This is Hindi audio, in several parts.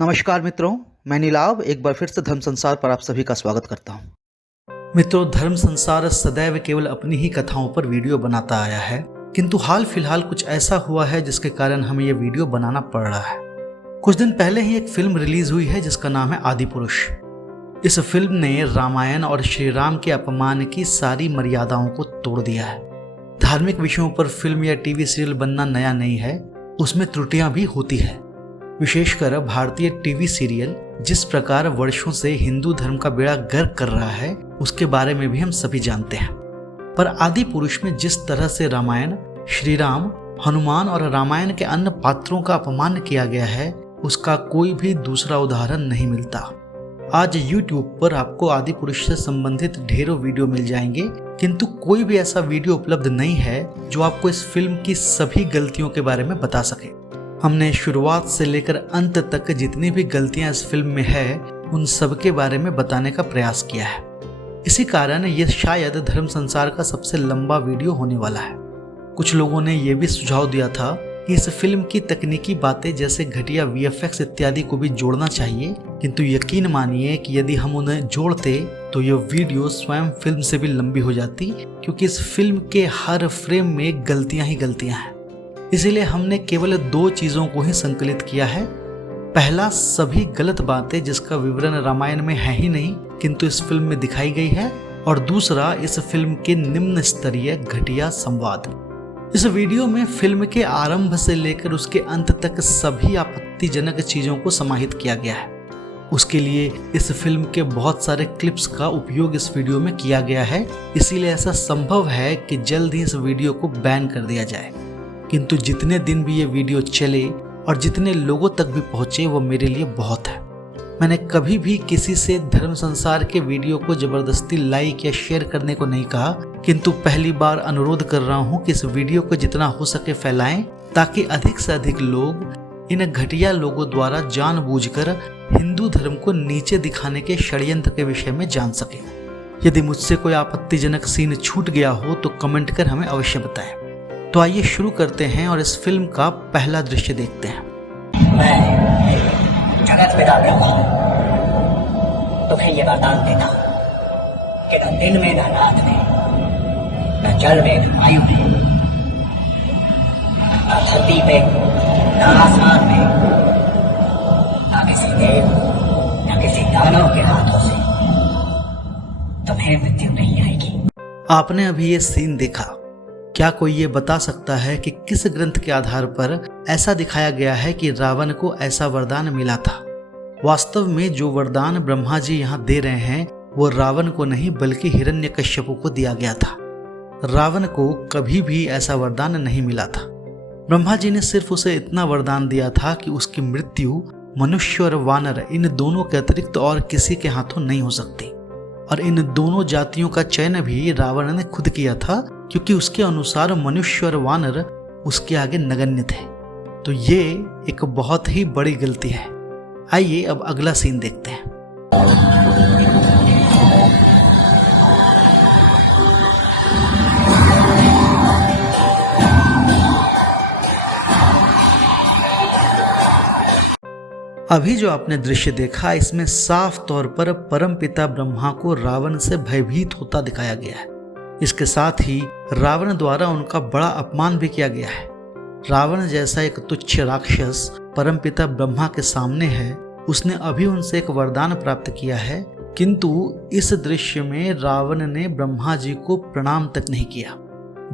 नमस्कार मित्रों, मैं नीलाव एक बार फिर से धर्म संसार पर आप सभी का स्वागत करता हूँ। मित्रों, धर्म संसार सदैव केवल अपनी ही कथाओं पर वीडियो बनाता आया है, किंतु हाल फिलहाल कुछ ऐसा हुआ है जिसके कारण हमें ये वीडियो बनाना पड़ रहा है। कुछ दिन पहले ही एक फिल्म रिलीज हुई है जिसका नाम है आदि पुरुष। इस फिल्म ने रामायण और श्री राम के अपमान की सारी मर्यादाओं को तोड़ दिया है। धार्मिक विषयों पर फिल्म या टीवी सीरियल बनना नया नहीं है, उसमें त्रुटियां भी होती है। विशेषकर भारतीय टीवी सीरियल जिस प्रकार वर्षों से हिंदू धर्म का बेड़ा गर्क कर रहा है उसके बारे में भी हम सभी जानते हैं। पर आदि पुरुष में जिस तरह से रामायण, श्री राम, हनुमान और रामायण के अन्य पात्रों का अपमान किया गया है उसका कोई भी दूसरा उदाहरण नहीं मिलता। आज YouTube पर आपको आदि पुरुष से संबंधित ढेरों वीडियो मिल जाएंगे, किंतु कोई भी ऐसा वीडियो उपलब्ध नहीं है जो आपको इस फिल्म की सभी गलतियों के बारे में बता सके। हमने शुरुआत से लेकर अंत तक जितनी भी गलतियां इस फिल्म में है उन सब के बारे में बताने का प्रयास किया है। इसी कारण ये शायद धर्म संसार का सबसे लंबा वीडियो होने वाला है। कुछ लोगों ने यह भी सुझाव दिया था कि इस फिल्म की तकनीकी बातें जैसे घटिया VFX इत्यादि को भी जोड़ना चाहिए, किंतु यकीन मानिए कि यदि हम उन्हें जोड़ते तो यह वीडियो स्वयं फिल्म से भी लंबी हो जाती, क्योंकि इस फिल्म के हर फ्रेम में गलतियां ही गलतियां हैं। इसीलिए हमने केवल 2 चीजों को ही संकलित किया है। पहला, सभी गलत बातें जिसका विवरण रामायण में है ही नहीं किंतु इस फिल्म में दिखाई गई है, और दूसरा, इस फिल्म के निम्न स्तरीय घटिया संवाद। इस वीडियो में फिल्म के आरंभ से लेकर उसके अंत तक सभी आपत्तिजनक चीजों को समाहित किया गया है। उसके लिए इस फिल्म के बहुत सारे क्लिप्स का उपयोग इस वीडियो में किया गया है, इसीलिए ऐसा संभव है कि जल्द ही इस वीडियो को बैन कर दिया जाए। किंतु जितने दिन भी ये वीडियो चले और जितने लोगों तक भी पहुंचे वो मेरे लिए बहुत है। मैंने कभी भी किसी से धर्म संसार के वीडियो को जबरदस्ती लाइक या शेयर करने को नहीं कहा, किंतु पहली बार अनुरोध कर रहा हूं कि इस वीडियो को जितना हो सके फैलाएं, ताकि अधिक से अधिक लोग इन घटिया लोगों द्वारा जानबूझकर हिंदू धर्म को नीचे दिखाने के षड्यंत्र के विषय में जान सके। यदि मुझसे कोई आपत्तिजनक सीन छूट गया हो तो कमेंट कर हमें अवश्य बताएं। तो आइए शुरू करते हैं और इस फिल्म का पहला दृश्य देखते हैं। मैं जगत पिता ब्रह्मा तुम्हें ये वरदान देता कि न दिन में, न रात में, न जल में, न वायु में, न धरती पे, न आसमान में, न किसी देव, न किसी दानव के हाथों से तुम्हें मृत्यु नहीं आएगी। आपने अभी ये सीन देखा। क्या कोई ये बता सकता है कि किस ग्रंथ के आधार पर ऐसा दिखाया गया है कि रावण को ऐसा वरदान मिला था? वास्तव में जो वरदान ब्रह्मा जी यहाँ दे रहे हैं वो रावण को नहीं बल्कि हिरण्यकश्यप को दिया गया था। रावण को कभी भी ऐसा वरदान नहीं मिला था। ब्रह्मा जी ने सिर्फ उसे इतना वरदान दिया था कि उसकी मृत्यु मनुष्य और वानर इन दोनों के अतिरिक्त और किसी के हाथों नहीं हो सकती, और इन दोनों जातियों का चयन भी रावण ने खुद किया था, क्योंकि उसके अनुसार मनुष्य और वानर उसके आगे नगण्य थे। तो ये एक बहुत ही बड़ी गलती है। आइए अब अगला सीन देखते हैं। अभी जो आपने दृश्य देखा इसमें साफ तौर पर परमपिता ब्रह्मा को रावण से भयभीत होता दिखाया गया है। इसके साथ ही रावण द्वारा उनका बड़ा अपमान भी किया गया है। रावण जैसा एक तुच्छ राक्षस परमपिता ब्रह्मा के सामने है, उसने अभी उनसे एक वरदान प्राप्त किया है, किंतु इस दृश्य में रावण ने ब्रह्मा जी को प्रणाम तक नहीं किया।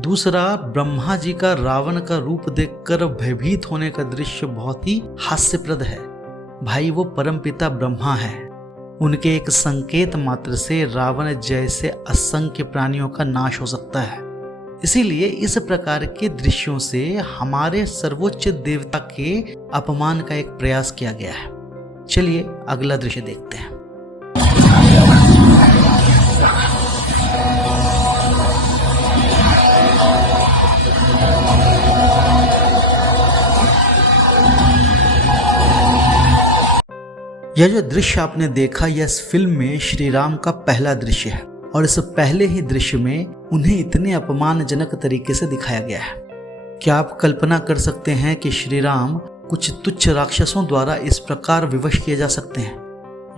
दूसरा, ब्रह्मा जी का रावण का रूप देखकर भयभीत होने का दृश्य बहुत ही हास्यप्रद है। भाई, वो परमपिता ब्रह्मा है, उनके एक संकेत मात्र से रावण जैसे असंख्य प्राणियों का नाश हो सकता है। इसीलिए इस प्रकार के दृश्यों से हमारे सर्वोच्च देवता के अपमान का एक प्रयास किया गया है। चलिए अगला दृश्य देखते हैं। यह जो दृश्य आपने देखा यह इस फिल्म में श्री राम का पहला दृश्य है, और इस पहले ही दृश्य में उन्हें इतने अपमानजनक तरीके से दिखाया गया है। क्या आप कल्पना कर सकते हैं कि श्री राम कुछ तुच्छ राक्षसों द्वारा इस प्रकार विवश किए जा सकते हैं।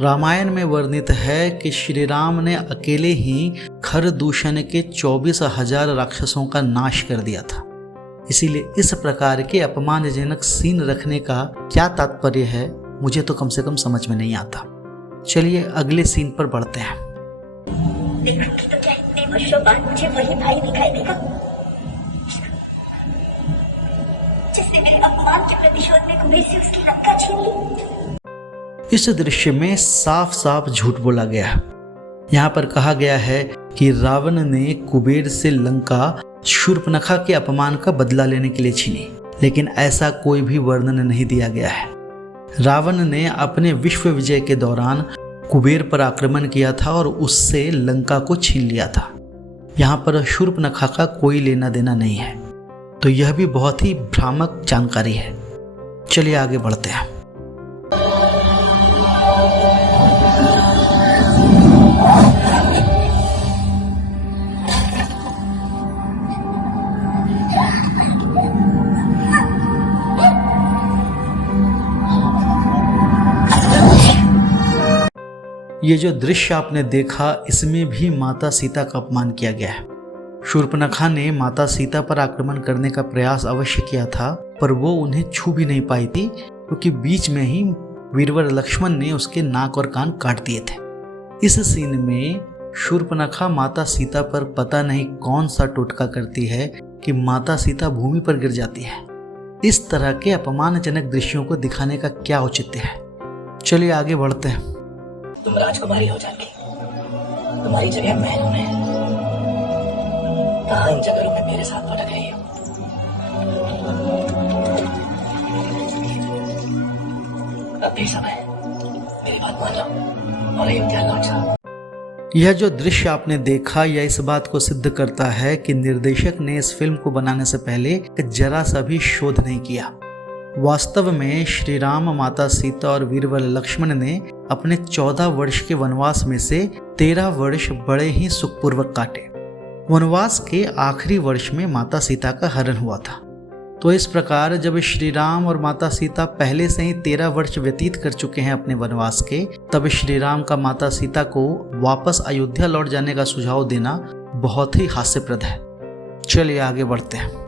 रामायण में वर्णित है कि श्री राम ने अकेले ही खरदूषण के 24,000 राक्षसों का नाश कर दिया था। इसीलिए इस प्रकार के अपमानजनक सीन रखने का क्या तात्पर्य है, मुझे तो कम से कम समझ में नहीं आता। चलिए अगले सीन पर बढ़ते हैं। देखूंगी तो क्या इतने वर्षों बाद मुझे वही भाई दिखाई देगा जिसने मेरे अपमान के प्रतिशोध में कुबेर से उसकी लंका छीन ली। इस दृश्य में साफ साफ झूठ बोला गया है। यहाँ पर कहा गया है कि रावण ने कुबेर से लंका शूर्पणखा के अपमान का बदला लेने के लिए छीनी, लेकिन ऐसा कोई भी वर्णन नहीं दिया गया है। रावण ने अपने विश्व विजय के दौरान कुबेर पर आक्रमण किया था और उससे लंका को छीन लिया था। यहाँ पर शूर्पणखा का कोई लेना देना नहीं है, तो यह भी बहुत ही भ्रामक जानकारी है। चलिए आगे बढ़ते हैं। ये जो दृश्य आपने देखा, इसमें भी माता सीता का अपमान किया गया है। शूर्पणखा ने माता सीता पर आक्रमण करने का प्रयास अवश्य किया था, पर वो उन्हें छू भी नहीं पाई थी, क्योंकि बीच में ही वीरवर लक्ष्मण ने उसके नाक और कान काट दिए थे। इस सीन में शूर्पणखा माता सीता पर पता नहीं कौन सा टोटका करती है कि माता सीता भूमि पर गिर जाती है। इस तरह के अपमानजनक दृश्यों को दिखाने का क्या औचित्य है। चलिए आगे बढ़ते हैं। तुम राजकुमारी हो जाके तुम्हारी जगह महलों में, कहाँ इन जगहों में मेरे साथ भटक रही हो। अब भी समय, मेरी बात मान लो और अयोध्या लौट जाओ। यह जो दृश्य आपने देखा, यह इस बात को सिद्ध करता है कि निर्देशक ने इस फिल्म को बनाने से पहले जरा सा भी शोध नहीं किया। वास्तव में श्री राम, माता सीता और वीरवर लक्ष्मण ने अपने 14 वर्ष के वनवास में से 13 वर्ष बड़े ही सुखपूर्वक काटे। वनवास के आखिरी वर्ष में माता सीता का हरण हुआ था। तो इस प्रकार जब श्री राम और माता सीता पहले से ही 13 वर्ष व्यतीत कर चुके हैं अपने वनवास के, तब श्री राम का माता सीता को वापस अयोध्या लौट जाने का सुझाव देना बहुत ही हास्यप्रद है। चलिए आगे बढ़ते हैं।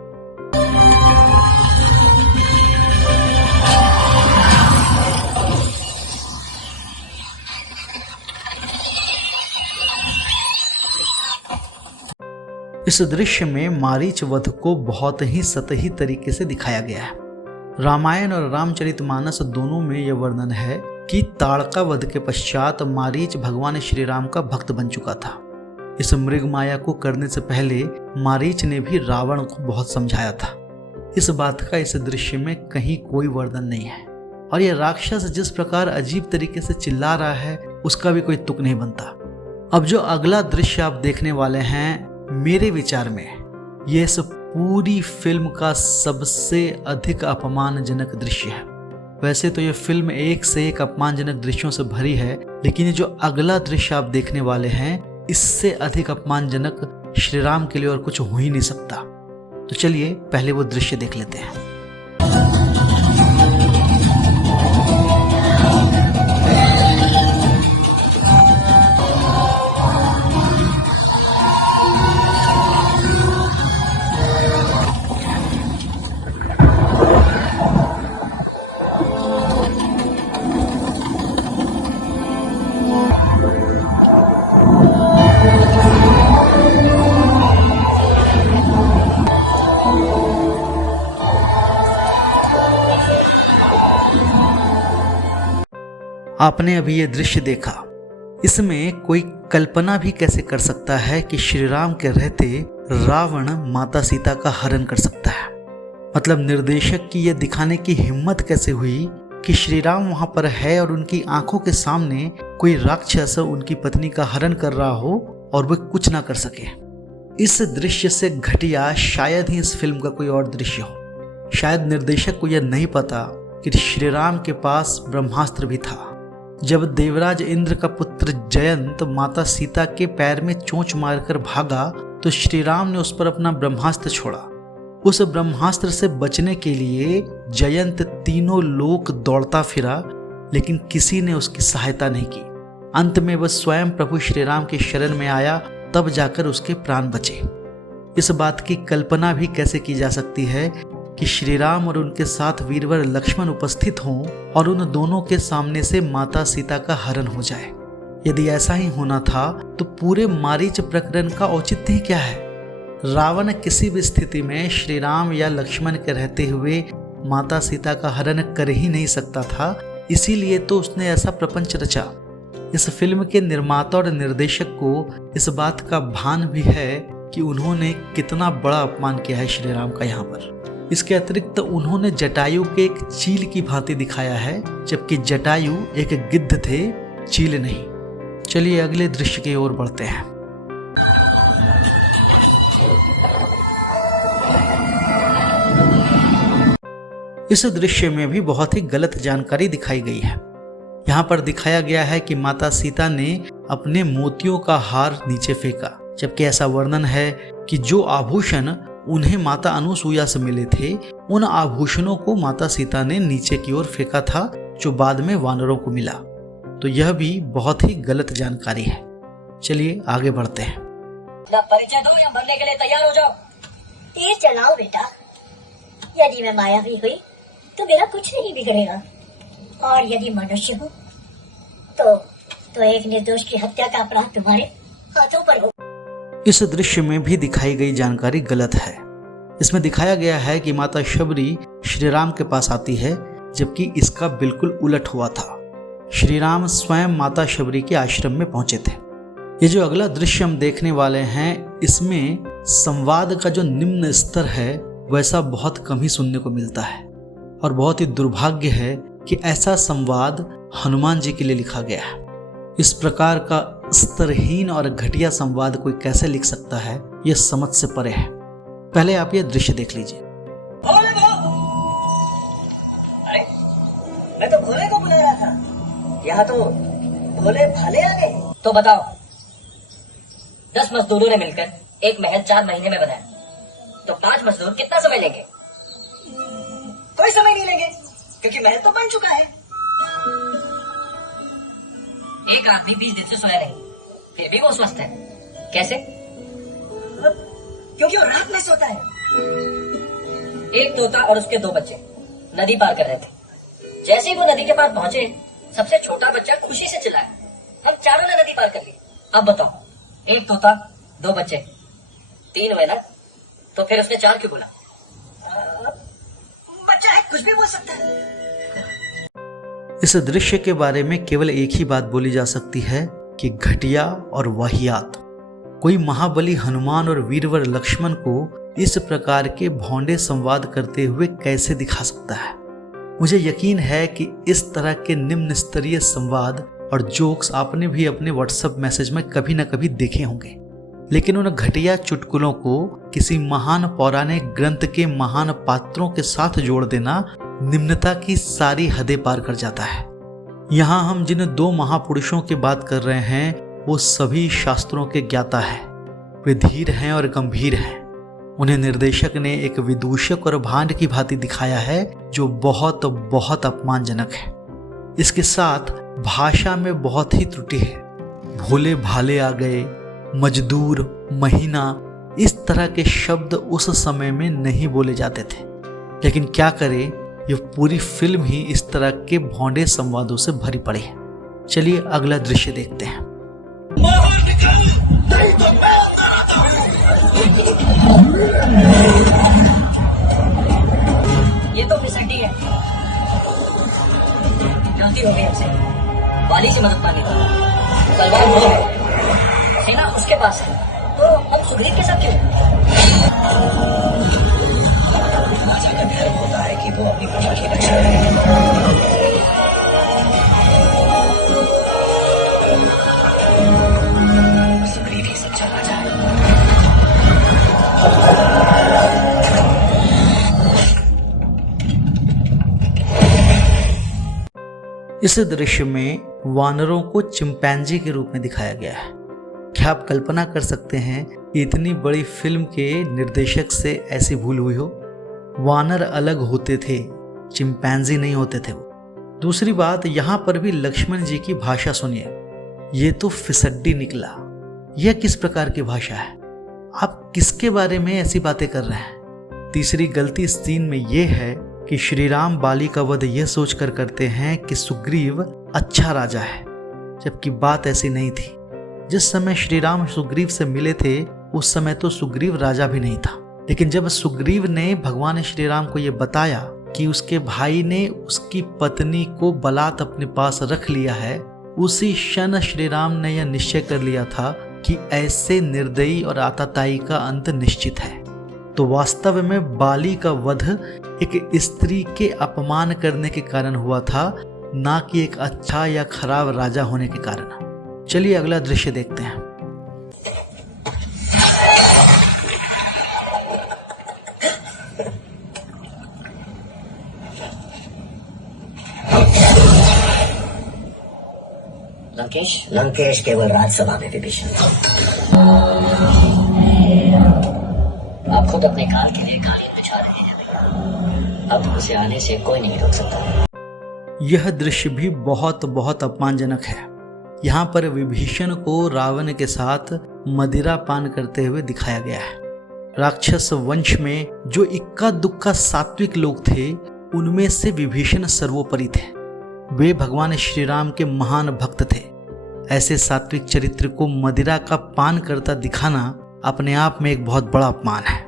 इस दृश्य में मारीच वध को बहुत ही सतही तरीके से दिखाया गया है। रामायण और रामचरितमानस दोनों में यह वर्णन है कि ताड़का वध के पश्चात मारीच भगवान श्री राम का भक्त बन चुका था। इस मृग माया को करने से पहले मारीच ने भी रावण को बहुत समझाया था। इस बात का इस दृश्य में कहीं कोई वर्णन नहीं है, और यह राक्षस जिस प्रकार अजीब तरीके से चिल्ला रहा है, उसका भी कोई तुक नहीं बनता। अब जो अगला दृश्य आप देखने वाले हैं, मेरे विचार में ये इस पूरी फिल्म का सबसे अधिक अपमानजनक दृश्य है। वैसे तो ये फिल्म एक से एक अपमानजनक दृश्यों से भरी है, लेकिन ये जो अगला दृश्य आप देखने वाले हैं, इससे अधिक अपमानजनक श्री राम के लिए और कुछ हो ही नहीं सकता। तो चलिए पहले वो दृश्य देख लेते हैं। आपने अभी ये दृश्य देखा, इसमें कोई कल्पना भी कैसे कर सकता है कि श्री राम के रहते रावण माता सीता का हरण कर सकता है। मतलब निर्देशक की यह दिखाने की हिम्मत कैसे हुई कि श्री राम वहां पर है और उनकी आंखों के सामने कोई राक्षस उनकी पत्नी का हरण कर रहा हो और वह कुछ ना कर सके। इस दृश्य से घटिया शायद ही इस फिल्म का कोई और दृश्य हो। शायद निर्देशक को यह नहीं पता कि श्री राम के पास ब्रह्मास्त्र भी था। जब देवराज इंद्र का पुत्र जयंत माता सीता के पैर में चोंच मारकर भागा, तो श्री राम ने उस पर अपना ब्रह्मास्त्र छोड़ा उस ब्रह्मास्त्र से बचने के लिए जयंत तीनों लोक दौड़ता फिरा, लेकिन किसी ने उसकी सहायता नहीं की। अंत में वह स्वयं प्रभु श्री राम की शरण में आया, तब जाकर उसके प्राण बचे। इस बात की कल्पना भी कैसे की जा सकती है कि श्री राम और उनके साथ वीरवर लक्ष्मण उपस्थित हों और उन दोनों के सामने से माता सीता का हरण हो जाए। यदि ऐसा ही होना था तो पूरे मारीच प्रकरण का औचित्य ही क्या है? रावण किसी भी स्थिति में श्री राम या लक्ष्मण के रहते हुए माता सीता का हरण कर ही नहीं सकता था, इसीलिए तो उसने ऐसा प्रपंच रचा। इस फिल्म के निर्माता और निर्देशक को इस बात का भान भी है कि उन्होंने कितना बड़ा अपमान किया है श्री राम का यहाँ पर। इसके अतिरिक्त उन्होंने जटायु के एक चील की भांति दिखाया है, जबकि जटायु एक गिद्ध थे, चील नहीं। चलिए अगले दृश्य की ओर बढ़ते हैं। इस दृश्य में भी बहुत ही गलत जानकारी दिखाई गई है। यहाँ पर दिखाया गया है कि माता सीता ने अपने मोतियों का हार नीचे फेंका, जबकि ऐसा वर्णन है कि जो आभूषण उन्हें माता अनुसुईया से मिले थे, उन आभूषणों को माता सीता ने नीचे की ओर फेंका था, जो बाद में वानरों को मिला। तो यह भी बहुत ही गलत जानकारी है। चलिए आगे बढ़ते हैं। अपना परिचय दो या मरने के लिए तैयार हो जाओ। तीर चलाओ बेटा। यदि मैं मायावी हुई तो मेरा कुछ नहीं बिगड़ेगा, और यदि मनुष्य हूँ तो एक निर्दोष की हत्या का अपराध तुम्हारे हाथों पर हो। इस दृश्य में भी दिखाई गई जानकारी गलत है। इसमें दिखाया गया है कि माता शबरी श्री राम के पास आती है, जबकि इसका बिल्कुल उलट हुआ था। श्री राम स्वयं माता शबरी के आश्रम में पहुंचे थे। ये जो अगला दृश्य हम देखने वाले हैं, इसमें संवाद का जो निम्न स्तर है वैसा बहुत कम ही सुनने को मिलता है, और बहुत ही दुर्भाग्य है कि ऐसा संवाद हनुमान जी के लिए लिखा गया है। इस प्रकार का स्तरहीन और घटिया संवाद कोई कैसे लिख सकता है, यह समझ से परे है। पहले आप ये दृश्य देख लीजिए। अरे मैं तो भोले को बुला रहा था, यहाँ तो भोले भाले आ गए। तो बताओ, 10 मजदूरों ने मिलकर एक महल 4 महीने में बनाया, तो 5 मजदूर कितना समय लेंगे? कोई समय नहीं लेंगे, क्योंकि महल तो बन चुका है। एक आदमी 20 दिन से सोया नहीं, फिर भी वो स्वस्थ है। कैसे? क्योंकि वो रात में सोता है। एक तोता और उसके 2 बच्चे नदी पार कर रहे थे। जैसे ही वो नदी के पार पहुंचे, सबसे छोटा बच्चा खुशी से चिल्लाया, हम चारों ने नदी पार कर ली। अब बताओ, एक तोता 2 बच्चे 3 हुए ना, तो फिर उसने 4 क्यों बोला? बच्चा है, कुछ भी बोल सकता है। इस दृश्य के बारे में केवल एक ही बात बोली जा सकती है कि घटिया और वाहियात। कोई महाबली हनुमान और वीरवर लक्ष्मण को इस प्रकार के भौंडे संवाद करते हुए कैसे दिखा सकता है? मुझे यकीन है कि इस तरह के निम्न स्तरीय संवाद और जोक्स आपने भी अपने व्हाट्सएप मैसेज में कभी न कभी देखे होंगे, लेकिन उन घटिया चुटकुलों को किसी महान पौराणिक ग्रंथ के महान पात्रों के साथ जोड़ देना निम्नता की सारी हदें पार कर जाता है। यहाँ हम जिन 2 महापुरुषों की बात कर रहे हैं, वो सभी शास्त्रों के ज्ञाता हैं। वे धीर हैं और गंभीर हैं। उन्हें निर्देशक ने एक विदूषक और भांड की भांति दिखाया है, जो बहुत बहुत अपमानजनक है। इसके साथ भाषा में बहुत ही त्रुटि है। भोले भाले आ गए, मजदूर, महीना, इस तरह के शब्द उस समय में नहीं बोले जाते थे, लेकिन क्या करें, यह पूरी फिल्म ही इस तरह के भौंडे संवादों से भरी पड़ी है। चलिए अगला दृश्य देखते हैं। ये तो फिसड्डी है, गलती हो गई हमसे। वाली से मदद मांगी, तलवार वो है, सेना उसके पास है, तो हम सुग्रीव के साथ क्यों? राजा का धर्म होता है कि वो अपनी प्रजा की रक्षा करे। सुग्रीव ही सच्चा राजा है। इस दृश्य में वानरों को चिंपैंजी के रूप में दिखाया गया है। क्या आप कल्पना कर सकते हैं इतनी बड़ी फिल्म के निर्देशक से ऐसी भूल हुई हो। वानर अलग होते थे, चिंपैंजी नहीं होते थे वो। दूसरी बात, यहाँ पर भी लक्ष्मण जी की भाषा सुनिए, ये तो फिसड्डी निकला। यह किस प्रकार की भाषा है? आप किसके बारे में ऐसी बातें कर रहे हैं? तीसरी गलती इस सीन में यह है कि श्री राम बाली का वध यह सोचकर करते हैं कि सुग्रीव अच्छा राजा है, जबकि बात ऐसी नहीं थी। जिस समय श्री राम सुग्रीव से मिले थे उस समय तो सुग्रीव राजा भी नहीं था, लेकिन जब सुग्रीव ने भगवान श्री राम को यह बताया कि उसके भाई ने उसकी पत्नी को बलात् अपने पास रख लिया है, उसी क्षण श्री राम ने यह निश्चय कर लिया था कि ऐसे निर्दयी और आताताई का अंत निश्चित है। तो वास्तव में बाली का वध एक स्त्री के अपमान करने के कारण हुआ था, ना कि एक अच्छा या खराब राजा होने के कारण। चलिए अगला दृश्य देखते हैं। लंकेश केवल राजसभा में विभीषण। आप खुद अपने काल के लिए कालीन बिछा रहे हैं भैया। अब उसे आने से कोई नहीं रोक सकता। यह दृश्य भी बहुत बहुत अपमानजनक है। यहाँ पर विभीषण को रावण के साथ मदिरा पान करते हुए दिखाया गया है। राक्षस वंश में जो इक्का दुक्का सात्विक लोग थे, उनमें से विभीषण सर्वोपरि थे। वे भगवान श्री राम के महान भक्त थे। ऐसे सात्विक चरित्र को मदिरा का पान करता दिखाना अपने आप में एक बहुत बड़ा अपमान है।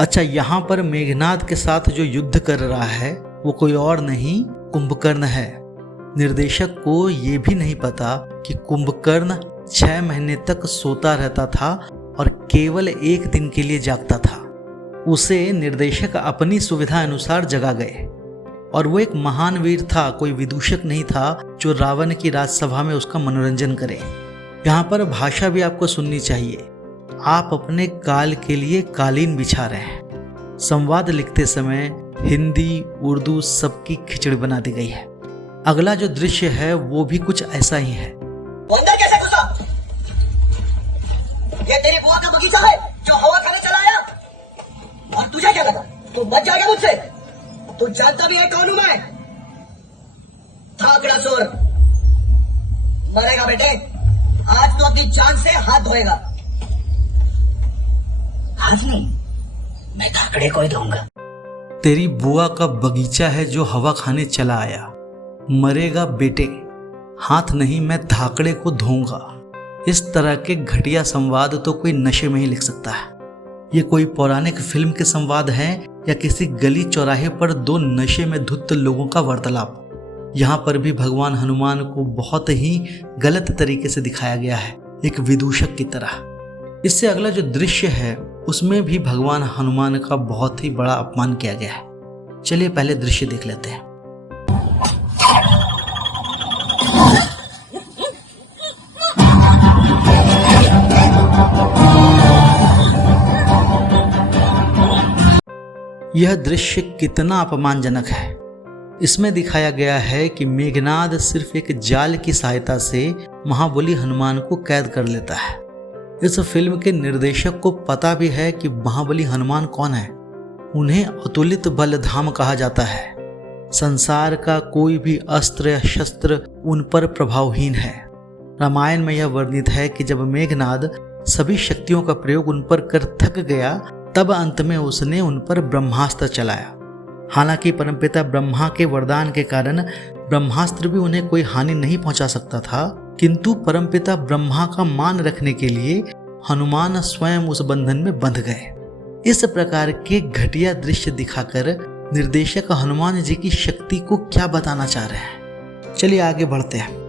अच्छा, यहाँ पर मेघनाद के साथ जो युद्ध कर रहा है वो कोई और नहीं, कुंभकर्ण है। निर्देशक को ये भी नहीं पता कि कुंभकर्ण 6 महीने तक सोता रहता था और केवल 1 दिन के लिए जागता था। उसे निर्देशक अपनी सुविधा अनुसार जगा गए, और वो एक महान वीर था, कोई विदूषक नहीं था जो रावण की राजसभा में उसका मनोरंजन करे। यहाँ पर भाषा भी आपको सुननी चाहिए। आप अपने काल के लिए कालीन बिछा रहे हैं। संवाद लिखते समय हिंदी उर्दू सबकी खिचड़ी बना दी गई है। अगला जो दृश्य है वो भी कुछ ऐसा ही है। अंदर कैसे घुसा? ये तेरी बुआ का बगीचा है जो हवा खाने चला आया? और तुझे क्या लगा तू बच जाएगा मुझसे? तू जानता भी है कौन हूं मैं? थाकड़ा चोर, मरेगा बेटे। आज तो अपनी जान से हाथ धोएगा। आज नहीं, मैं थाकड़े को ही धोऊंगा। तेरी बुआ का बगीचा है जो हवा खाने चला आया, मरेगा बेटे। हाथ नहीं, मैं धाकड़े को धोऊंगा। इस तरह के घटिया संवाद तो कोई नशे में ही लिख सकता है। ये कोई पौराणिक फिल्म के संवाद हैं या किसी गली चौराहे पर 2 नशे में धुत लोगों का वार्तालाप। यहाँ पर भी भगवान हनुमान को बहुत ही गलत तरीके से दिखाया गया है, एक विदूषक की तरह। इससे अगला जो दृश्य है उसमें भी भगवान हनुमान का बहुत ही बड़ा अपमान किया गया है। चलिए पहले दृश्य देख लेते हैं। यह दृश्य कितना अपमानजनक है। इसमें दिखाया गया है कि मेघनाद सिर्फ एक जाल की सहायता से महाबली हनुमान को कैद कर लेता है। इस फिल्म के निर्देशक को पता भी है कि महाबली हनुमान कौन है। उन्हें अतुलित बलधाम कहा जाता है। संसार का कोई भी अस्त्र या शस्त्र उन पर प्रभावहीन है। रामायण में यह वर्णित है कि जब मेघनाद सभी शक्तियों का प्रयोग उन पर कर थक गया, तब अंत में उसने उन पर ब्रह्मास्त्र चलाया। हालांकि परमपिता ब्रह्मा के वरदान के कारण ब्रह्मास्त्र भी उन्हें कोई हानि नहीं पहुंचा सकता था, किंतु परमपिता ब्रह्मा का मान रखने के लिए हनुमान स्वयं उस बंधन में बंध गए। इस प्रकार के घटिया दृश्य दिखाकर निर्देशक हनुमान जी की शक्ति को क्या बताना चाह रहे हैं। चलिए आगे बढ़ते हैं।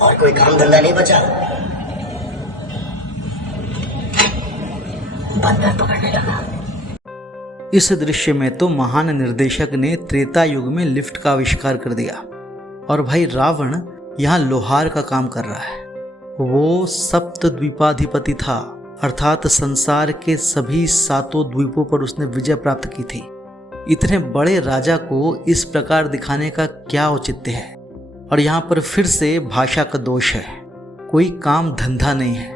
और कोई काम धंधा नहीं बचा? बंदर पकड़ने लगा। इस दृश्य में तो महान निर्देशक ने त्रेता युग में लिफ्ट का आविष्कार कर दिया, और भाई रावण यहाँ लोहार का काम कर रहा है। वो सप्त द्वीपाधिपति था, अर्थात संसार के सभी 7 द्वीपों पर उसने विजय प्राप्त की थी। इतने बड़े राजा को इस प्रकार दिखाने का क्या औचित्य है। और यहाँ पर फिर से भाषा का दोष है, कोई काम धंधा नहीं है।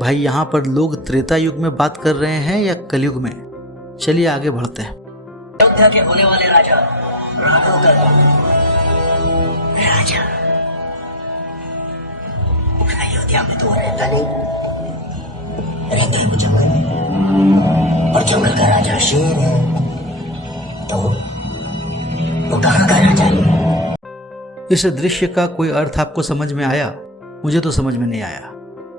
भाई यहाँ पर लोग त्रेता युग में बात कर रहे हैं या कलयुग में। चलिए आगे बढ़ते हैं। अयोध्या के होने वाले राजा राघव का राजा अयोध्या में तो रहता नहीं, रहता है वो जंगल में, और जंगल का राजा शेर है, तो वो कहाँ का राजा है? इस दृश्य का कोई अर्थ आपको समझ में आया? मुझे तो समझ में नहीं आया।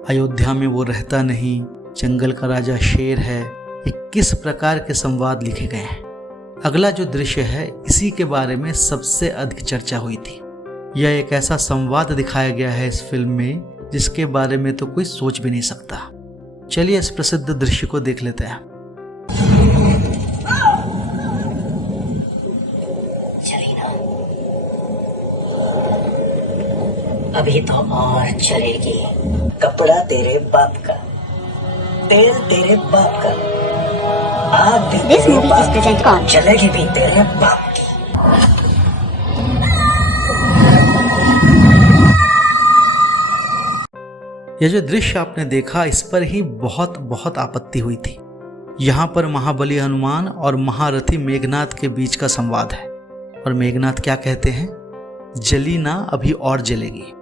अयोध्या में वो रहता नहीं, जंगल का राजा शेर है, ये किस प्रकार के संवाद लिखे गए हैं? अगला जो दृश्य है इसी के बारे में सबसे अधिक चर्चा हुई थी। यह एक ऐसा संवाद दिखाया गया है इस फिल्म में जिसके बारे में तो कोई सोच भी नहीं सकता। चलिए इस प्रसिद्ध दृश्य को देख लेते हैं। चली ना, अभी तो और चलेगी। कपड़ा तेरे बाप का, तेल तेरे बाप का, आग भी This तेरे movie बाप is present on की, चलेगी भी तेरे बाप की। यह जो दृश्य आपने देखा इस पर ही बहुत आपत्ति हुई थी। यहाँ पर महाबली हनुमान और महारथी मेघनाथ के बीच का संवाद है। और मेघनाथ क्या कहते हैं? जली ना अभी और जलेगी।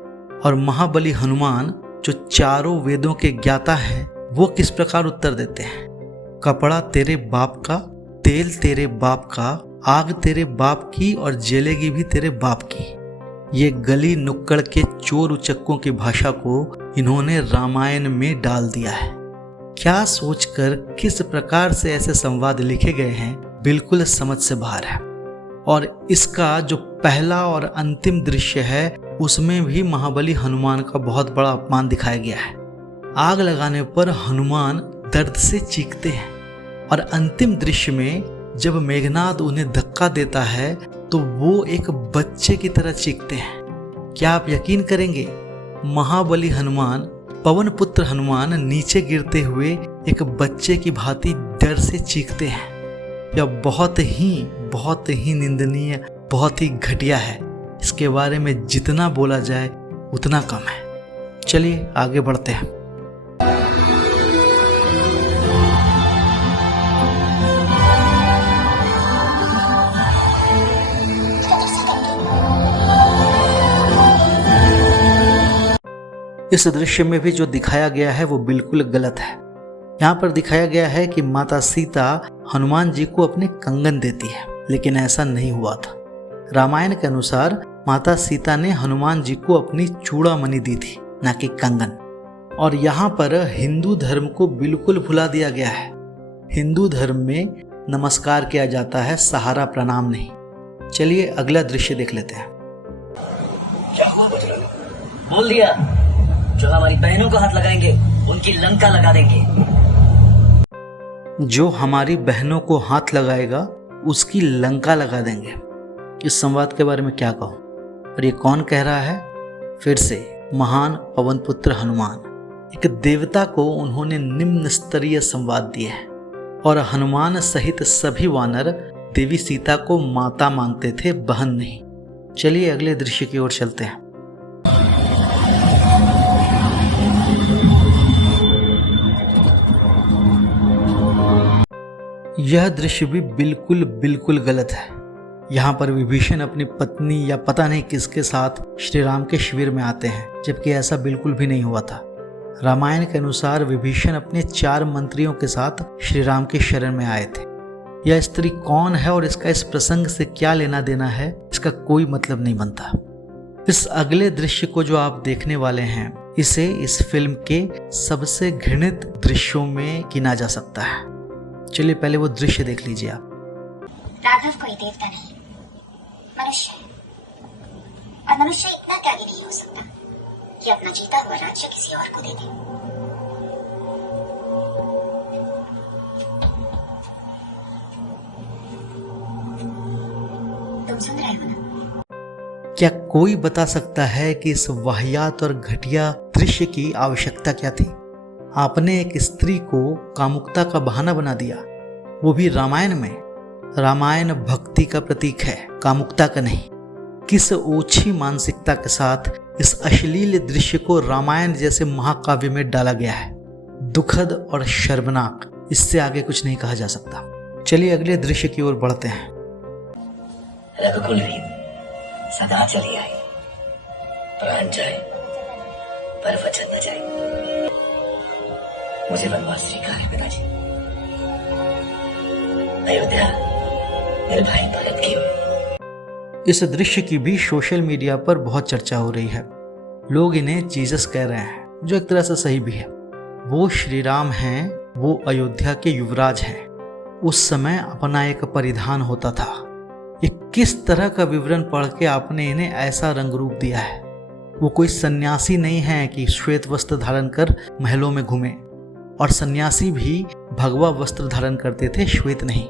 और महाबली हनुमान जो चारों वेदों के ज्ञाता हैं वो किस प्रकार उत्तर देते हैं? कपड़ा तेरे बाप का, तेल तेरे बाप का, आग तेरे बाप की और जलेगी भी तेरे बाप की। ये गली नुक्कड़ के चोर उचक्कों की भाषा को इन्होंने रामायण में डाल दिया है। क्या सोचकर किस प्रकार से ऐसे संवाद लिखे गए हैं, बिल्कुल समझ से बाहर है। और इसका जो पहला और अंतिम दृश्य है उसमें भी महाबली हनुमान का बहुत बड़ा अपमान दिखाया गया है। आग लगाने पर हनुमान दर्द से चीखते हैं और अंतिम दृश्य में जब मेघनाथ उन्हें धक्का देता है तो वो एक बच्चे की तरह चीखते हैं। क्या आप यकीन करेंगे? महाबली हनुमान, पवन पुत्र हनुमान नीचे गिरते हुए एक बच्चे की भांति डर से चीखते हैं। यह बहुत ही निंदनीय, बहुत ही घटिया है। इसके बारे में जितना बोला जाए उतना कम है। चलिए आगे बढ़ते हैं। इस दृश्य में भी जो दिखाया गया है वो बिल्कुल गलत है। यहाँ पर दिखाया गया है कि माता सीता हनुमान जी को अपने कंगन देती है, लेकिन ऐसा नहीं हुआ था। रामायण के अनुसार माता सीता ने हनुमान जी को अपनी चूड़ामणि दी थी, ना कि कंगन। और यहाँ पर हिंदू धर्म को बिल्कुल भुला दिया गया है। हिंदू धर्म में नमस्कार किया जाता है, सहारा प्रणाम नहीं। चलिए अगला दृश्य देख लेते हैं। क्या हुआ बजरंग? बोल दिया, जो हमारी बहनों को हाथ लगाएंगे उनकी लंका लगा देंगे। जो हमारी बहनों को हाथ लगाएगा उसकी लंका लगा देंगे। इस संवाद के बारे में क्या कहूँ? और ये कौन कह रहा है? फिर से महान पवन पुत्र हनुमान। एक देवता को उन्होंने निम्न स्तरीय संवाद दिए हैं। और हनुमान सहित सभी वानर देवी सीता को माता मानते थे, बहन नहीं। चलिए अगले दृश्य की ओर चलते हैं। यह दृश्य भी बिल्कुल गलत है। यहाँ पर विभीषण अपनी पत्नी या पता नहीं किसके साथ श्री राम के शिविर में आते हैं, जबकि ऐसा बिल्कुल भी नहीं हुआ था। रामायण के अनुसार विभीषण अपने 4 मंत्रियों के साथ श्री राम के शरण में आए थे। यह स्त्री कौन है और इसका इस प्रसंग से क्या लेना देना है, इसका कोई मतलब नहीं बनता। इस अगले दृश्य को जो आप देखने वाले हैं, इसे इस फिल्म के सबसे घृणित दृश्यों में गिना जा सकता है। चलिए पहले वो दृश्य देख लीजिए आप। राघव कोई देवता नहीं, मनुष्य है। और मनुष्य इतना त्यागी नहीं हो सकता कि अपना जीता हुआ राज्य किसी और को दे दे। तुम सुन रहे हो ना? क्या कोई बता सकता है कि इस वाहियात और घटिया दृश्य की आवश्यकता क्या थी? आपने एक स्त्री को कामुकता का बहाना बना दिया, वो भी रामायण में। रामायण भक्ति का प्रतीक है, कामुकता का नहीं। किस ओछी मानसिकता के साथ इस अश्लील दृश्य को रामायण जैसे महाकाव्य में डाला गया है। दुखद और शर्मनाक, इससे आगे कुछ नहीं कहा जा सकता। चलिए अगले दृश्य की ओर बढ़ते हैं। रघुकुल रीत सदा चली आई, प्राण जाए पर वचन न जाए। मुझे वनवास स्वीकार है पिताजी। अयोध्या मेरे भाई भरत की हुई। इस दृश्य की भी सोशल मीडिया पर बहुत चर्चा हो रही है। लोग इन्हें जीसस कह रहे हैं, जो एक तरह से सही भी है। वो श्री राम हैं, वो अयोध्या के युवराज हैं। उस समय अपना एक परिधान होता था। ये किस तरह का विवरण पढ़ के आपने इन्हें ऐसा रंग रूप दिया है? वो कोई सन्यासी नहीं है कि श्वेत वस्त्र धारण कर महलों में घूमे, और सन्यासी भी भगवा वस्त्र धारण करते थे, श्वेत नहीं।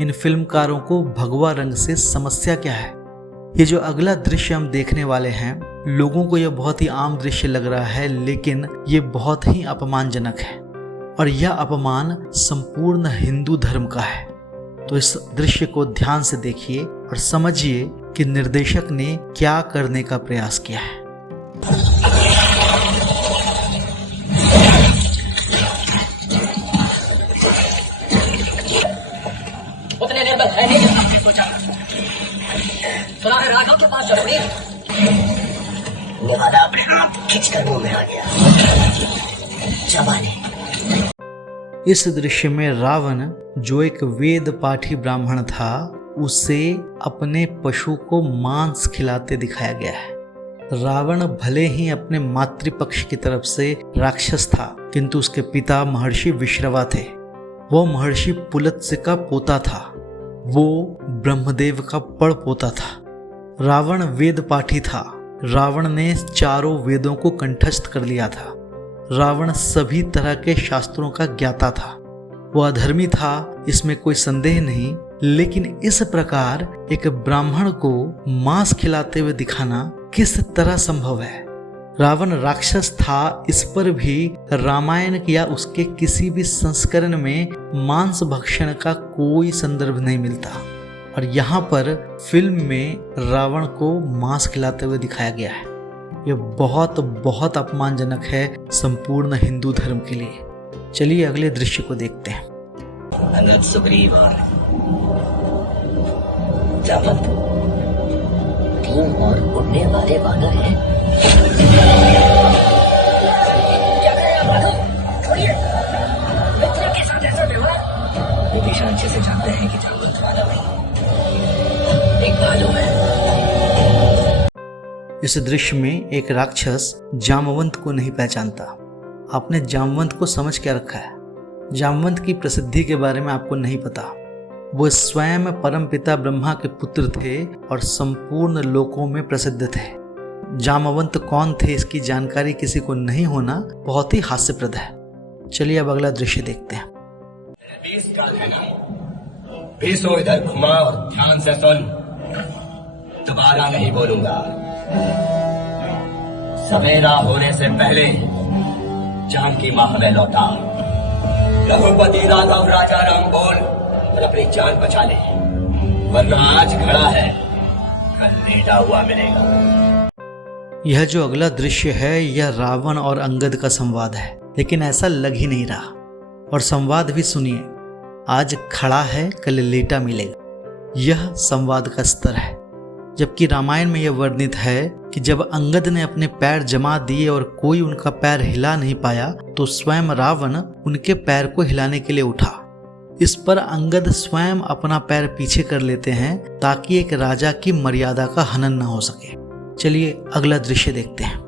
इन फिल्मकारों को भगवा रंग से समस्या क्या है? ये जो अगला दृश्य हम देखने वाले हैं, लोगों को यह बहुत ही आम दृश्य लग रहा है, लेकिन ये बहुत ही अपमानजनक है, और यह अपमान संपूर्ण हिंदू धर्म का है। तो इस दृश्य को ध्यान से देखिए और समझिए कि निर्देशक ने क्या करने का प्रयास किया है। उतने देर तक है नहीं जो आपने सोचा। सुना है राघव के पास चढ़ोड़ी निवाला अपने आप खींचकर मुंह में आ गया। जवानी। इस दृश्य में रावण, जो एक वेद पाठी ब्राह्मण था, उसे अपने पशु को मांस खिलाते दिखाया गया है। रावण भले ही अपने मातृपक्ष की तरफ से राक्षस था, किंतु उसके पिता महर्षि विश्रवा थे। वो महर्षि पुलत्स्य का पोता था, वो ब्रह्मदेव का पड़पोता था। रावण वेद पाठी था। रावण ने चारों वेदों को कंठस्थ कर लिया था। रावण सभी तरह के शास्त्रों का ज्ञाता था। वो अधर्मी था, इसमें कोई संदेह नहीं, लेकिन इस प्रकार एक ब्राह्मण को मांस खिलाते हुए दिखाना किस तरह संभव है? रावण राक्षस था, इस पर भी रामायण या उसके किसी भी संस्करण में मांस भक्षण का कोई संदर्भ नहीं मिलता, और यहाँ पर फिल्म में रावण को मांस खिलाते हुए दिखाया गया है। यह बहुत बहुत अपमानजनक है संपूर्ण हिंदू धर्म के लिए। चलिए अगले दृश्य को देखते हैं। अंगद, सुग्रीव और जामवंत तीन और उड़ने वाले बानर हैं। क्या करें आप माधव? छोड़िए। मित्र के साथ ऐसा व्यवहार। विभीषण अच्छे से जानते हैं कि जामवंत मानव नहीं, एक भालू है। इस दृश्य में एक राक्षस जामवंत को नहीं पहचानता। आपने जामवंत को समझ क्या रखा है? जामवंत की प्रसिद्धि के बारे में आपको नहीं पता। वो स्वयं परमपिता ब्रह्मा के पुत्र थे और संपूर्ण लोकों में प्रसिद्ध थे। जामवंत कौन थे, इसकी जानकारी किसी को नहीं होना बहुत ही हास्यप्रद है। चलिए अब अगला दृश्य देखते हैं। 20 काल है ना, 20 इधर घुमा और ध्यान से सुन। दोबारा नहीं बोलूंगा। सवेरा होने से पहले जानकी महल लौटा। रघुपति राघव राजा राम बोल और अपनी जान बचा ले, वरना आज खड़ा है, कल लेटा हुआ मिलेगा। यह जो अगला दृश्य है, यह रावण और अंगद का संवाद है, लेकिन ऐसा लग ही नहीं रहा। और संवाद भी सुनिए, आज खड़ा है, कल लेटा मिलेगा। यह संवाद का स्तर है। जबकि रामायण में यह वर्णित है कि जब अंगद ने अपने पैर जमा दिए और कोई उनका पैर हिला नहीं पाया, तो स्वयं रावण उनके पैर को हिलाने के लिए उठा। इस पर अंगद स्वयं अपना पैर पीछे कर लेते हैं ताकि एक राजा की मर्यादा का हनन न हो सके। चलिए अगला दृश्य देखते हैं।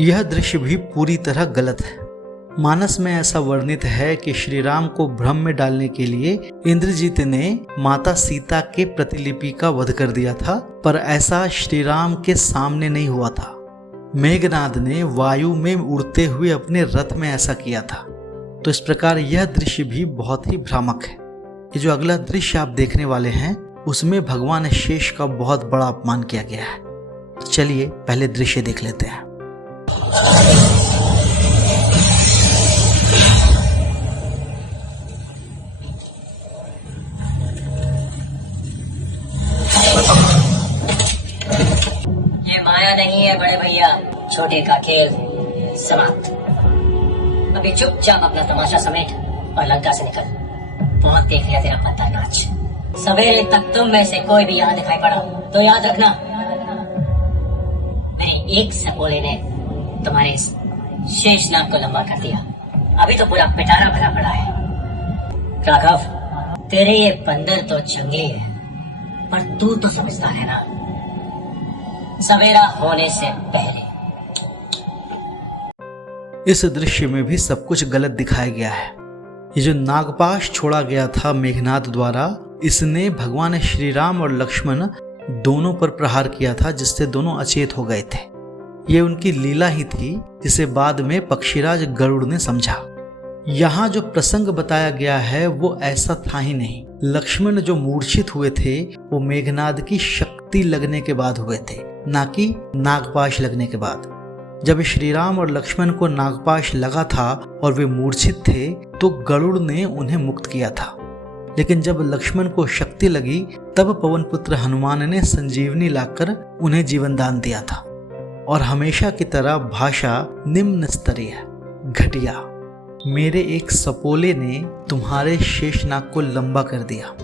यह दृश्य भी पूरी तरह गलत है। मानस में ऐसा वर्णित है कि श्री राम को भ्रम में डालने के लिए इंद्रजीत ने माता सीता के प्रतिलिपि का वध कर दिया था, पर ऐसा श्री राम के सामने नहीं हुआ था। मेघनाद ने वायु में उड़ते हुए अपने रथ में ऐसा किया था। तो इस प्रकार यह दृश्य भी बहुत ही भ्रामक है। ये जो अगला दृश्य आप देखने वाले हैं उसमें भगवान शेष का बहुत बड़ा अपमान किया गया है। चलिए पहले दृश्य देख लेते हैं। ये माया नहीं है बड़े भैया, छोटे का खेल समाप्त। अभी चुपचाप अपना तमाशा समेट और लंका से निकल। बहुत देख लिया तेरा पता नाच। सवेरे तक तुम में से कोई भी यहाँ दिखाई पड़ा तो याद रखना, मेरे एक सपोले ने तुम्हारे इस शेष नाग को लंबा कर दिया। अभी तो पूरा पिटारा भरा पड़ा है। राघव, तेरे ये बंदर तो जंगली है, पर तू तो समझदार है ना। सवेरा होने से पहले। इस दृश्य में भी सब कुछ गलत दिखाया गया है। ये जो नागपाश छोड़ा गया था मेघनाद द्वारा, इसने भगवान श्री राम और लक्ष्मण दोनों पर प्रहार किया था, जिससे दोनों अचेत हो गए थे। ये उनकी लीला ही थी, जिसे बाद में पक्षीराज गरुड़ ने समझा। यहाँ जो प्रसंग बताया गया है वो ऐसा था ही नहीं। लक्ष्मण जो मूर्छित हुए थे वो मेघनाद की शक्ति लगने के बाद हुए थे, ना कि नागपाश लगने के बाद। जब श्री राम और लक्ष्मण को नागपाश लगा था और वे मूर्छित थे तो गरुड़ ने उन्हें मुक्त किया था। लेकिन जब लक्ष्मण को शक्ति लगी तब पवन पुत्र हनुमान ने संजीवनी लाकर उन्हें जीवन दान दिया था। और हमेशा की तरह भाषा निम्न स्तरीय, घटिया। मेरे एक सपोले ने तुम्हारे शेषनाग को लंबा कर दिया।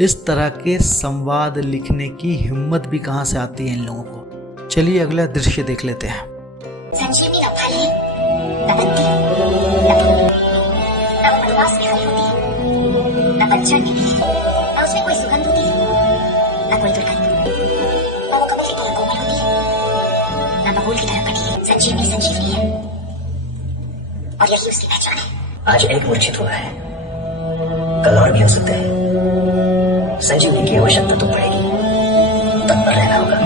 इस तरह के संवाद लिखने की हिम्मत भी कहां से आती है इन लोगों को। चलिए अगला दृश्य देख लेते हैं। संजीवनी न फले, न बनती, न फूल, न वनवास में हरी होती, न पंचन निकली, न उसमें कोई सुगंध होती, न कोई दुर्गंध, न वो कमल की तरह कोमल होती, न बबूल की तरह कटी। संजीवनी संजीवनी है और यही उसकी पहचान है। आज एक मूर्छित हुआ है, कल और भी हो सकता है। संजीवनी की आवश्यकता तो पड़ेगी, तत्पर रहना होगा।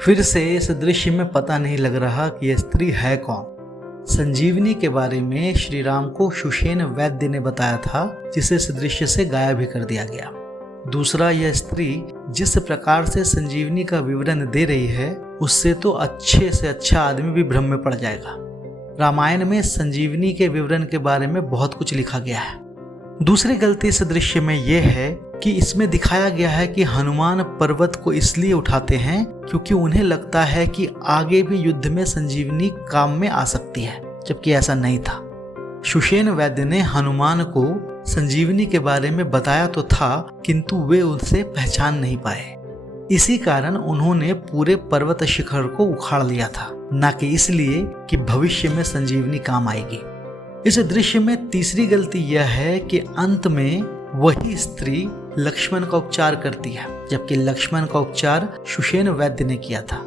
फिर से इस दृश्य में पता नहीं लग रहा कि यह स्त्री है कौन। संजीवनी के बारे में श्री राम को सुषेण वैद्य ने बताया था, जिसे इस दृश्य से गायब भी कर दिया गया। दूसरा, यह स्त्री जिस प्रकार से संजीवनी का विवरण दे रही है उससे तो अच्छे से अच्छा आदमी भी भ्रम में पड़ जाएगा। रामायण में संजीवनी के विवरण के बारे में बहुत कुछ लिखा गया है। दूसरी गलती इस दृश्य में यह है कि इसमें दिखाया गया है कि हनुमान पर्वत को इसलिए उठाते हैं क्योंकि उन्हें लगता है कि आगे भी युद्ध में संजीवनी काम में आ सकती है, जबकि ऐसा नहीं था। सुषेण वैद्य ने हनुमान को संजीवनी के बारे में बताया तो था, किंतु वे उनसे पहचान नहीं पाए। इसी कारण उन्होंने पूरे पर्वत शिखर को उखाड़ लिया था, न कि इसलिए कि भविष्य में संजीवनी काम आएगी। इस दृश्य में तीसरी गलती यह है कि अंत में वही स्त्री लक्ष्मण का उपचार करती है, जबकि लक्ष्मण का उपचार सुषेण वैद्य ने किया था,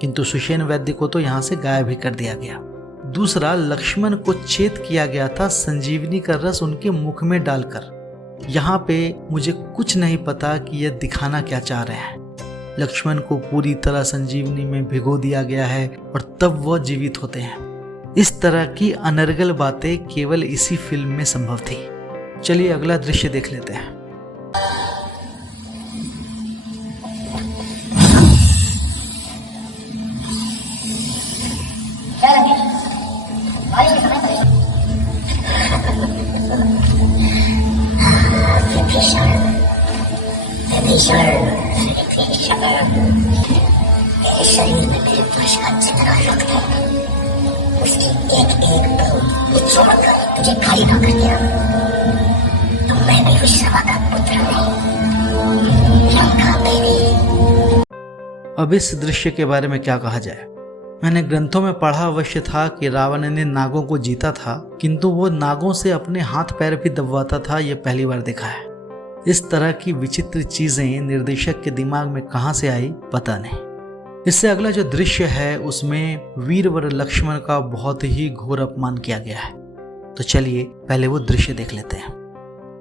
किंतु सुषेण वैद्य को तो यहाँ से गायब ही कर दिया गया। दूसरा, लक्ष्मण को चेत किया गया था संजीवनी का रस उनके मुख में डालकर। यहाँ पे मुझे कुछ नहीं पता कि यह दिखाना क्या चाह रहे हैं। लक्ष्मण को पूरी तरह संजीवनी में भिगो दिया गया है और तब वह जीवित होते हैं। इस तरह की अनर्गल बातें केवल इसी फिल्म में संभव थी। चलिए अगला दृश्य देख लेते हैं। मेरे शरीर में मेरे पुरुष का जितना रक्त है उसकी एक एक बूंद छोड़कर तुझे खाली ना कर दिया तो मैं भी विश्वा का पुत्र नहीं, लंका देवी। अब इस दृश्य के बारे में क्या कहा जाए। मैंने ग्रंथों में पढ़ा अवश्य था कि रावण ने नागों को जीता था, किंतु वो नागों से अपने हाथ पैर भी दबवाता था, ये पहली बार देखा है। इस तरह की विचित्र चीजें निर्देशक के दिमाग में कहां से आई पता नहीं। इससे अगला जो दृश्य है उसमें वीरवर लक्ष्मण का बहुत ही घोर अपमान किया गया है। तो चलिए पहले वो दृश्य देख लेते हैं।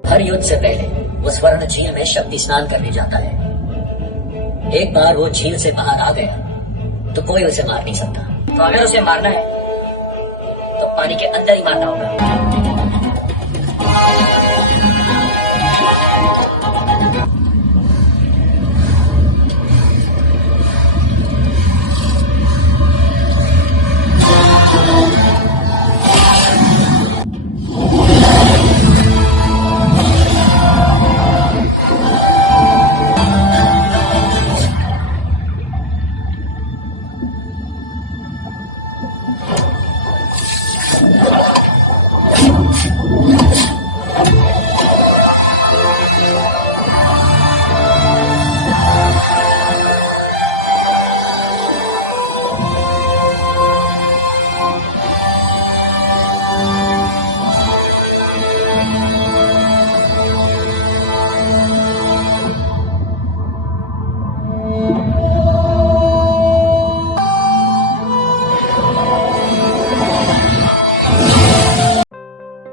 हर युद्ध से पहले वो स्वर्ण झील में शक्ति स्नान करने जाता है। एक बार वो झील से बाहर आ गया तो कोई उसे मार नहीं सकता। तो अगर उसे मारना है तो पानी के अंदर ही मारना होगा।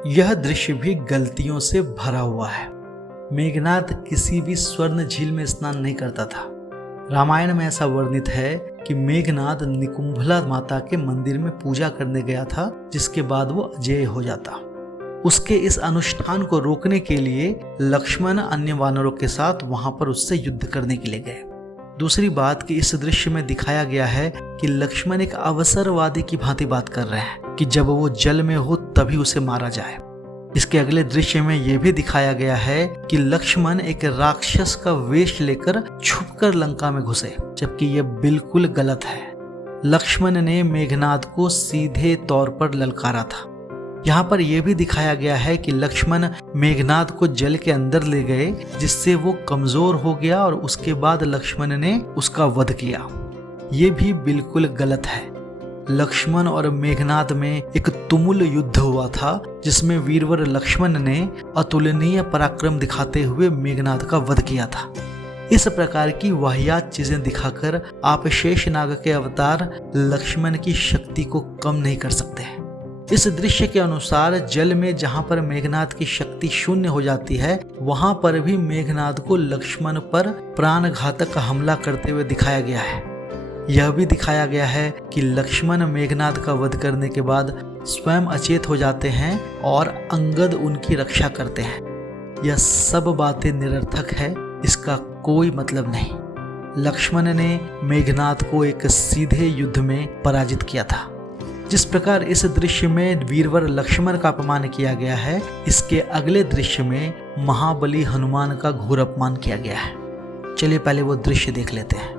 यह दृश्य भी गलतियों से भरा हुआ है। मेघनाद किसी भी स्वर्ण झील में स्नान नहीं करता था। रामायण में ऐसा वर्णित है कि मेघनाद निकुंभला माता के मंदिर में पूजा करने गया था, जिसके बाद वो अजेय हो जाता। उसके इस अनुष्ठान को रोकने के लिए लक्ष्मण अन्य वानरों के साथ वहां पर उससे युद्ध करने के लिए गए। दूसरी बात कि इस दृश्य में दिखाया गया है कि लक्ष्मण एक अवसरवादी की भांति बात कर रहे हैं कि जब वो जल में हो तभी उसे मारा जाए। इसके अगले दृश्य में यह भी दिखाया गया है कि लक्ष्मण एक राक्षस का वेश लेकर छुपकर लंका में घुसे, जबकि यह बिल्कुल गलत है। लक्ष्मण ने मेघनाद को सीधे तौर पर ललकारा था। यहाँ पर यह भी दिखाया गया है कि लक्ष्मण मेघनाद को जल के अंदर ले गए, जिससे वो कमजोर हो गया और उसके बाद लक्ष्मण ने उसका वध किया। ये भी बिल्कुल गलत है। लक्ष्मण और मेघनाद में एक तुमुल युद्ध हुआ था, जिसमें वीरवर लक्ष्मण ने अतुलनीय पराक्रम दिखाते हुए मेघनाद का वध किया था। इस प्रकार की वाहियात चीजें दिखाकर आप शेषनाग के अवतार लक्ष्मण की शक्ति को कम नहीं कर सकते। इस दृश्य के अनुसार जल में जहां पर मेघनाद की शक्ति शून्य हो जाती है, वहां पर भी मेघनाद को लक्ष्मण पर प्राणघातक हमला करते हुए दिखाया गया है। यह भी दिखाया गया है कि लक्ष्मण मेघनाद का वध करने के बाद स्वयं अचेत हो जाते हैं और अंगद उनकी रक्षा करते हैं। यह सब बातें निरर्थक है, इसका कोई मतलब नहीं। लक्ष्मण ने मेघनाद को एक सीधे युद्ध में पराजित किया था। जिस प्रकार इस दृश्य में वीरवर लक्ष्मण का अपमान किया गया है, इसके अगले दृश्य में महाबली हनुमान का घोर अपमान किया गया है। चलिए पहले वो दृश्य देख लेते हैं।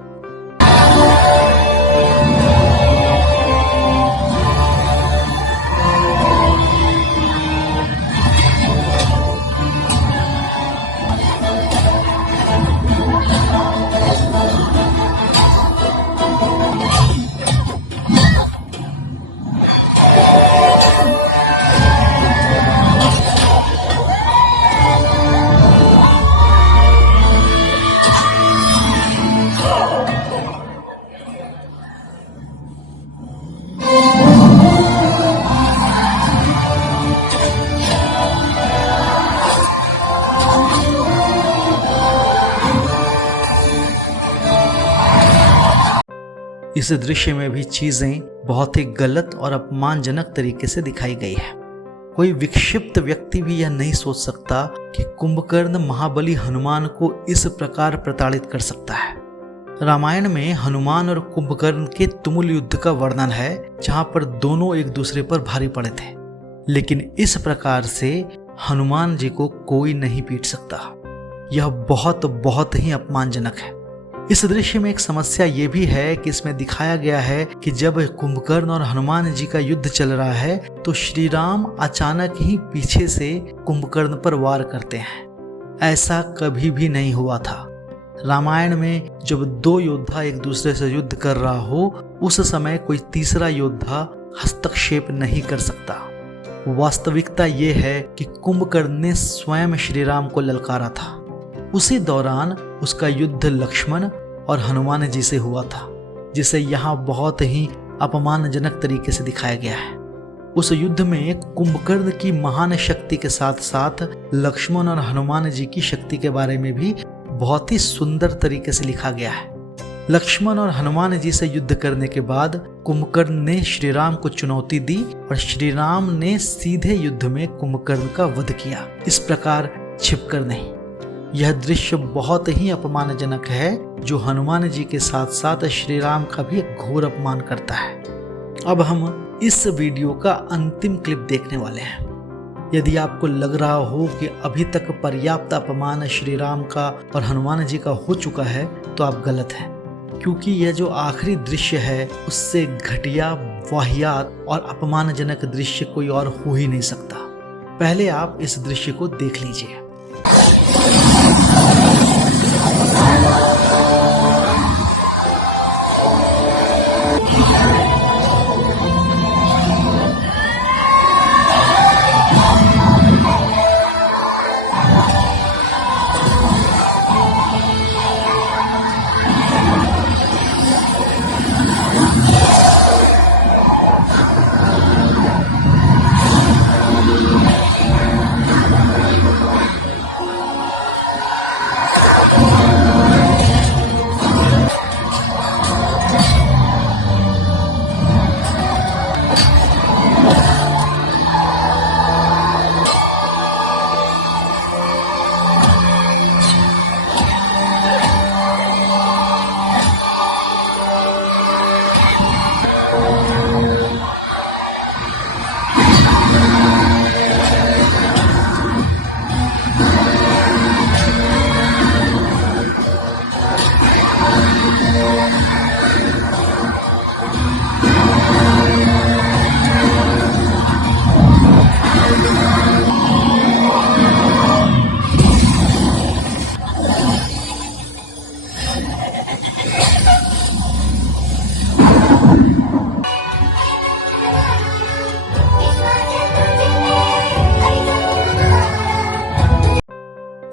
इस दृश्य में भी चीजें बहुत ही गलत और अपमानजनक तरीके से दिखाई गई है। कोई विक्षिप्त व्यक्ति भी यह नहीं सोच सकता कि कुंभकर्ण महाबली हनुमान को इस प्रकार प्रताड़ित कर सकता है। रामायण में हनुमान और कुंभकर्ण के तुमुल युद्ध का वर्णन है, जहां पर दोनों एक दूसरे पर भारी पड़े थे, लेकिन इस प्रकार से हनुमान जी को कोई नहीं पीट सकता। यह बहुत ही अपमानजनक है। इस दृश्य में एक समस्या ये भी है कि इसमें दिखाया गया है कि जब कुंभकर्ण और हनुमान जी का युद्ध चल रहा है तो श्री राम अचानक ही पीछे से कुंभकर्ण पर वार करते हैं। ऐसा कभी भी नहीं हुआ था। रामायण में जब दो योद्धा एक दूसरे से युद्ध कर रहा हो, उस समय कोई तीसरा योद्धा हस्तक्षेप नहीं कर सकता। वास्तविकता ये है कि कुंभकर्ण ने स्वयं श्री राम को ललकारा था। उसी दौरान उसका युद्ध लक्ष्मण और हनुमान जी से हुआ था। जिसे यहाँ बहुत ही अपमानजनक तरीके से दिखाया गया है। उस युद्ध में कुंभकर्ण की महान शक्ति के साथ साथ लक्ष्मण और हनुमान जी की शक्ति के बारे में भी बहुत ही सुंदर तरीके से लिखा गया है। लक्ष्मण और हनुमान जी से युद्ध करने के बाद कुंभकर्ण ने श्री राम को चुनौती दी और श्री राम ने सीधे युद्ध में कुंभकर्ण का वध किया, इस प्रकार छिपकर नहीं। यह दृश्य बहुत ही अपमानजनक है, जो हनुमान जी के साथ साथ श्री राम का भी घोर अपमान करता है। अब हम इस वीडियो का अंतिम क्लिप देखने वाले हैं। यदि आपको लग रहा हो कि अभी तक पर्याप्त अपमान श्री राम का और हनुमान जी का हो चुका है, तो आप गलत हैं, क्योंकि यह जो आखिरी दृश्य है उससे घटिया, वाहियात और अपमानजनक दृश्य कोई और हो ही नहीं सकता। पहले आप इस दृश्य को देख लीजिए।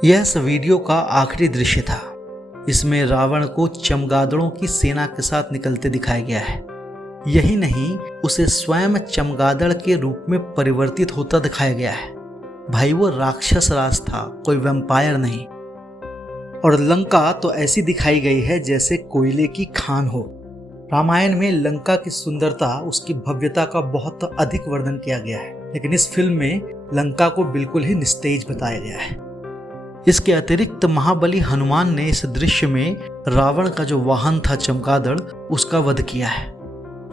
यह इस वीडियो का आखिरी दृश्य था। इसमें रावण को चमगादड़ों की सेना के साथ निकलते दिखाया गया है। यही नहीं, उसे स्वयं चमगादड़ के रूप में परिवर्तित होता दिखाया गया है। भाई वो राक्षस राज था, कोई वैम्पायर नहीं। और लंका तो ऐसी दिखाई गई है जैसे कोयले की खान हो। रामायण में लंका की सुंदरता, उसकी भव्यता का बहुत अधिक वर्णन किया गया है, लेकिन इस फिल्म में लंका को बिल्कुल ही निस्तेज बताया गया है। इसके अतिरिक्त महाबली हनुमान ने इस दृश्य में रावण का जो वाहन था चमगादड़, उसका वध किया है।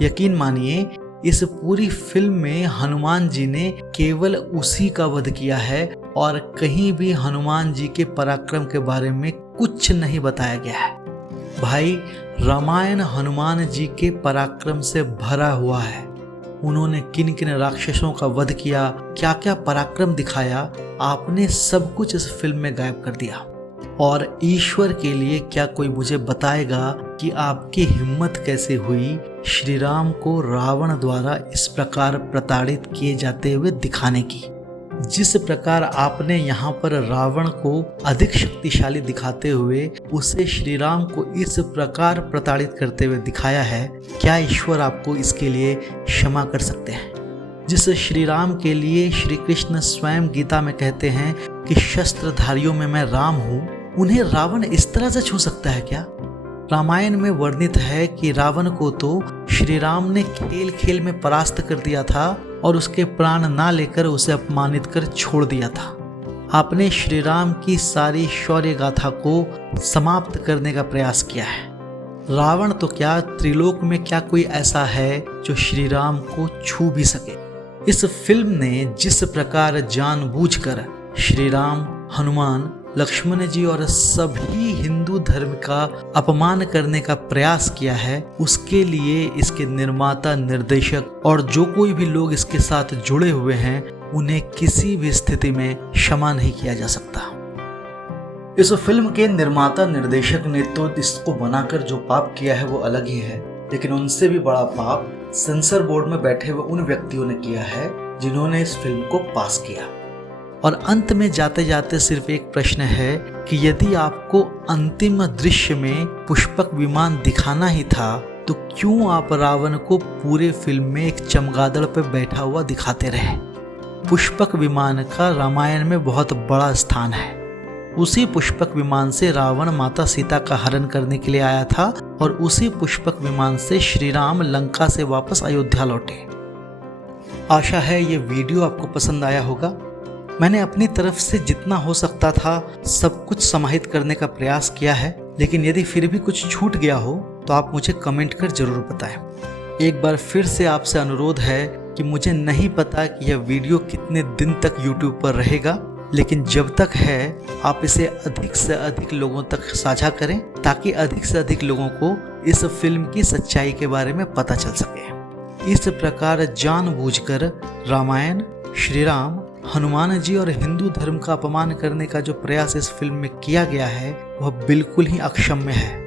यकीन मानिए, इस पूरी फिल्म में हनुमान जी ने केवल उसी का वध किया है और कहीं भी हनुमान जी के पराक्रम के बारे में कुछ नहीं बताया गया है। भाई, रामायण हनुमान जी के पराक्रम से भरा हुआ है। उन्होंने किन किन राक्षसों का वध किया, क्या क्या पराक्रम दिखाया, आपने सब कुछ इस फिल्म में गायब कर दिया। और ईश्वर के लिए क्या कोई मुझे बताएगा कि आपकी हिम्मत कैसे हुई श्री राम को रावण द्वारा इस प्रकार प्रताड़ित किए जाते हुए दिखाने की। जिस प्रकार आपने यहाँ पर रावण को अधिक शक्तिशाली दिखाते हुए उसे श्री राम को इस प्रकार प्रताड़ित करते हुए दिखाया है, क्या ईश्वर आपको इसके लिए क्षमा कर सकते हैं? जिस श्री राम के लिए श्री कृष्ण स्वयं गीता में कहते हैं कि शस्त्रधारियों में मैं राम हूँ, उन्हें रावण इस तरह से छू सकता है क्या? रामायण में वर्णित है कि रावण को तो श्री राम ने खेल खेल में परास्त कर दिया था और उसके प्राण ना लेकर उसे अपमानित कर छोड़ दिया था। आपने श्री राम की सारी शौर्य गाथा को समाप्त करने का प्रयास किया है। रावण तो क्या, त्रिलोक में क्या कोई ऐसा है जो श्री राम को छू भी सके? इस फिल्म ने जिस प्रकार जानबूझकर श्री राम, हनुमान, लक्ष्मण जी और सभी हिंदू धर्म का अपमान करने का प्रयास किया है, उसके लिए इसके निर्माता, निर्देशक और जो कोई भी लोग इसके साथ जुड़े हुए हैं, उन्हें किसी भी स्थिति में क्षमा नहीं किया जा सकता। इस फिल्म के निर्माता, निर्देशक ने तो इसको बनाकर जो पाप किया है वो अलग ही है, लेकिन उनसे भी बड़ा पाप सेंसर बोर्ड में बैठे हुए उन व्यक्तियों ने किया है जिन्होंने इस फिल्म को पास किया। और अंत में जाते जाते सिर्फ एक प्रश्न है कि यदि आपको अंतिम दृश्य में पुष्पक विमान दिखाना ही था तो क्यों आप रावण को पूरे फिल्म में एक चमगादड़ पर बैठा हुआ दिखाते रहे? पुष्पक विमान का रामायण में बहुत बड़ा स्थान है। उसी पुष्पक विमान से रावण माता सीता का हरण करने के लिए आया था और उसी पुष्पक विमान से श्री राम लंका से वापस अयोध्या लौटे। आशा है ये वीडियो आपको पसंद आया होगा। मैंने अपनी तरफ से जितना हो सकता था सब कुछ समाहित करने का प्रयास किया है, लेकिन यदि फिर भी कुछ छूट गया हो तो आप मुझे कमेंट कर जरूर बताएं। एक बार फिर से आपसे अनुरोध है कि मुझे नहीं पता कि यह वीडियो कितने दिन तक YouTube पर रहेगा, लेकिन जब तक है आप इसे अधिक से अधिक लोगों तक साझा करें ताकि अधिक से अधिक लोगों को इस फिल्म की सच्चाई के बारे में पता चल सके। इस प्रकार जानबूझकर रामायण, श्री राम, हनुमान जी और हिंदू धर्म का अपमान करने का जो प्रयास इस फिल्म में किया गया है वह बिल्कुल ही अक्षम्य है।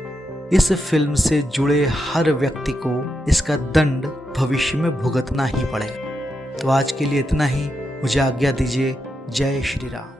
इस फिल्म से जुड़े हर व्यक्ति को इसका दंड भविष्य में भुगतना ही पड़ेगा। तो आज के लिए इतना ही। मुझे आज्ञा दीजिए। जय श्री राम।